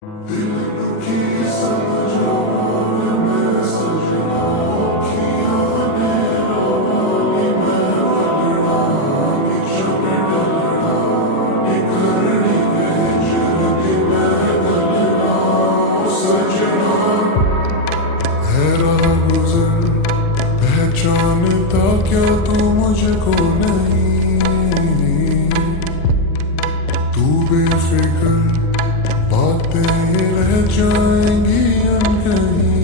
पहचानता क्या तू मुझको नहीं, तू बेफिक्र बातें रह जाएंगी अनकही।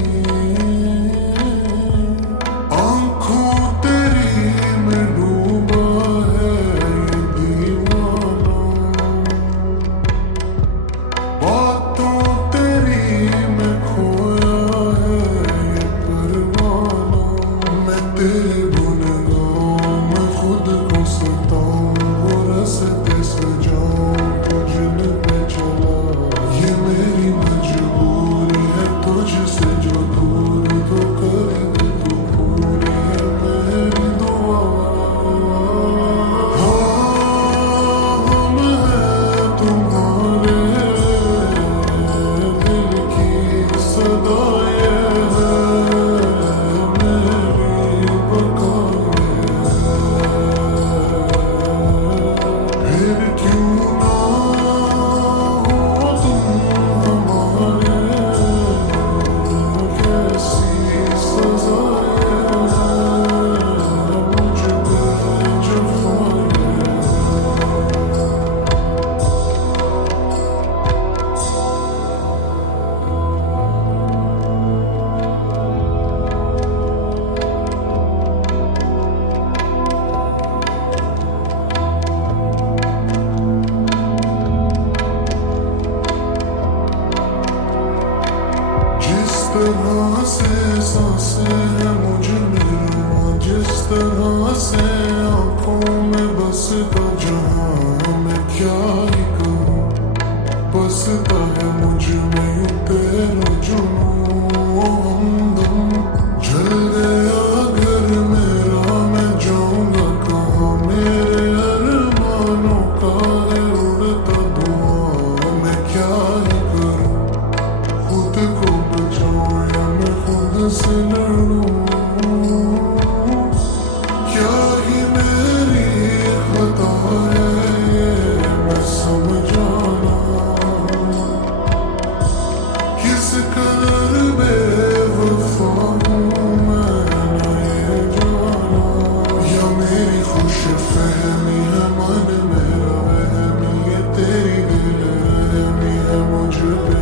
आंखों तेरी में डूबा है ये दीवाना, बातों तेरी में खोया है ये परवाना। मैं तेरे गुनगान में खुद को सताऊं, रास्ते सजाऊं तो जिन पे चला। ये मेरी मजबूरी है तुझसे जो दूर, तो कर दे तू पूरी है मेरी दुआ। हाँ हम हैं तुम्हारे, दिल की सदा ये है मेरी बका ये। फिर क्यों ना हो तुम हमारे, कैसी सजा ये मुझ पे जफा ये। जिस तरह से सांसें हैं मुझ में, जिस तरह से आंखों में बसता जहां, मैं क्या ही करूं। बसता है मुझ में यूं तेरा जुनून, हमदम जल गया घर मेरा, मैं जाऊंगा कहाँ। मेरे अरमानों का है उड़ता धुआं, मैं क्या ही करूं। खुद को बचाऊं या मैं खुद से लड़ूं, क्या ही मेरी खता है ये मैं समझाना। किस कदर बेवफा हूँ मैंने ये जाना, या मेरी खुश फहमी है मन मेरा वहमी, ये तेरी दिल रहमी है मुझ पे।